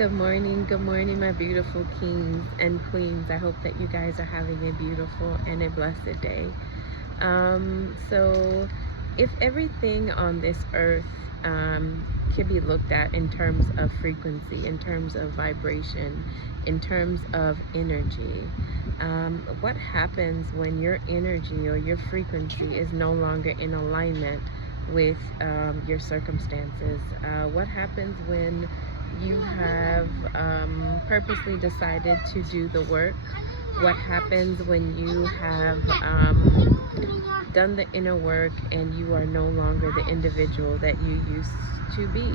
Good morning, my beautiful kings and queens. I hope that you guys are having a beautiful and a blessed day. So, if everything on this earth can be looked at in terms of frequency, in terms of vibration, in terms of energy, what happens when your energy or your frequency is no longer in alignment with your circumstances? What happens when you have purposely decided to do the work? What happens when you have done the inner work and you are no longer the individual that you used to be?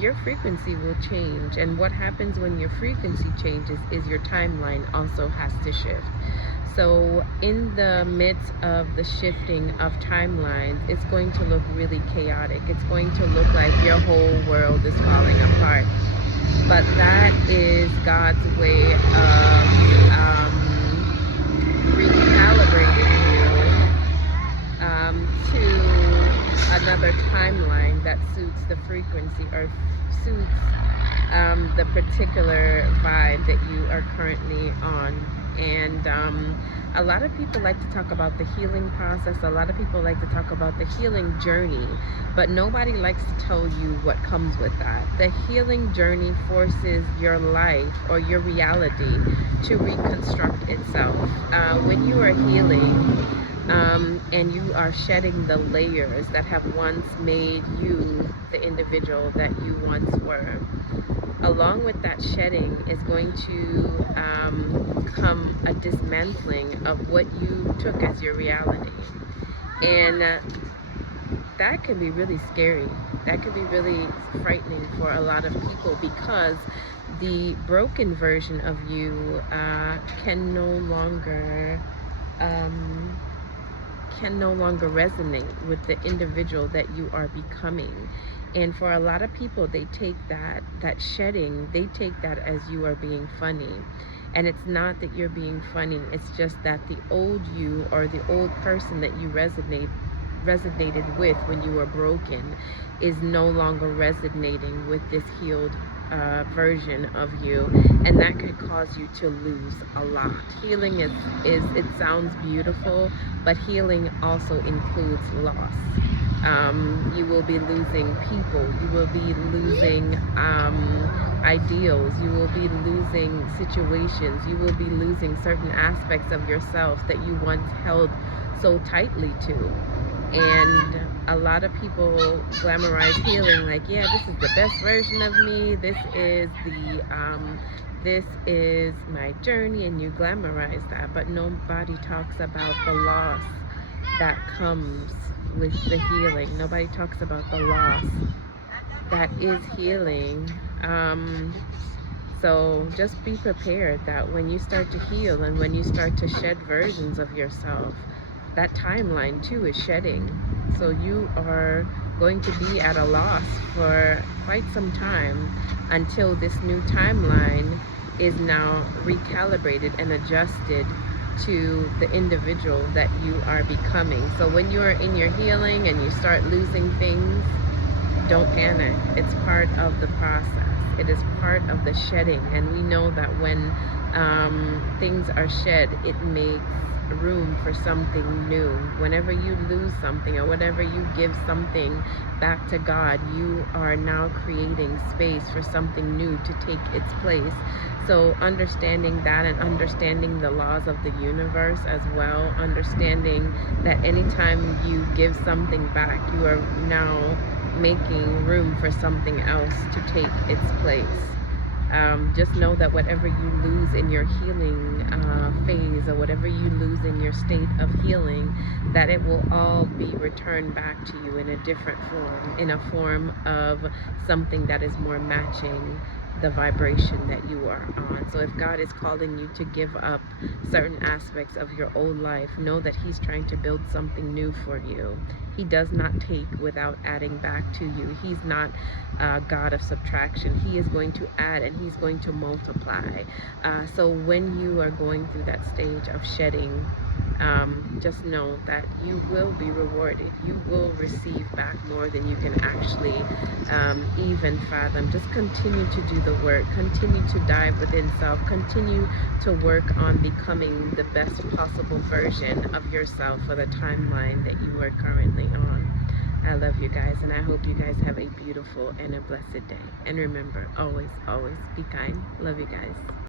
Your frequency will change, and what happens when your frequency changes is your timeline also has to shift. So in the midst of the shifting of timelines, it's going to look really chaotic. It's going to look like your whole world is falling apart, but that is God's way of recalibrating you to another timeline that suits the frequency or suits the particular vibe that you are currently on. And a lot of people like to talk about the healing process. A lot of people like to talk about the healing journey, but nobody likes to tell you what comes with that. The healing journey forces your life or your reality to reconstruct itself. When you are healing, and you are shedding the layers that have once made you the individual that you once were. Along with that shedding is going to come a dismantling of what you took as your reality. And that can be really scary. That can be really frightening for a lot of people, because the broken version of you can no longer resonate with the individual that you are becoming. And for a lot of people, they take that shedding, they take that as you are being funny. And it's not that you're being funny, it's just that the old you or the old person that you resonated with when you were broken is no longer resonating with this healed version of you, and that could cause you to lose a lot. Healing is it sounds beautiful, but healing also includes loss. You will be losing people, you will be losing ideals, you will be losing situations, you will be losing certain aspects of yourself that you once held so tightly to. And a lot of people glamorize healing like, yeah, this is the best version of me, this is my journey, and you glamorize that, but nobody talks about the loss that comes with the healing. Nobody talks about the loss that is healing. So just be prepared that when you start to heal and when you start to shed versions of yourself, that timeline too is shedding. So you are going to be at a loss for quite some time until this new timeline is now recalibrated and adjusted to the individual that you are becoming. So when you are in your healing and you start losing things, don't panic. It's part of the process. It is part of the shedding. And we know that when things are shed, it makes room for something new. Whenever you lose something or whenever you give something back to God, you are now creating space for something new to take its place. So understanding that and understanding the laws of the universe as well, understanding that anytime you give something back, you are now making room for something else to take its place. Just know that whatever you lose in your healing phase, or whatever you lose in your state of healing, that it will all be returned back to you in a different form, in a form of something that is more matching the vibration that you are on. So if God is calling you to give up certain aspects of your old life, know that He's trying to build something new for you. He does not take without adding back to you. He's not a God of subtraction. He is going to add and He's going to multiply. So when you are going through that stage of shedding, just know that you will be rewarded. You will receive back more than you can actually even fathom. Just continue to do the work, continue to dive within self, continue to work on becoming the best possible version of yourself for the timeline that you are currently on. I love you guys, and I hope you guys have a beautiful and a blessed day. And remember, always, always be kind. Love you guys.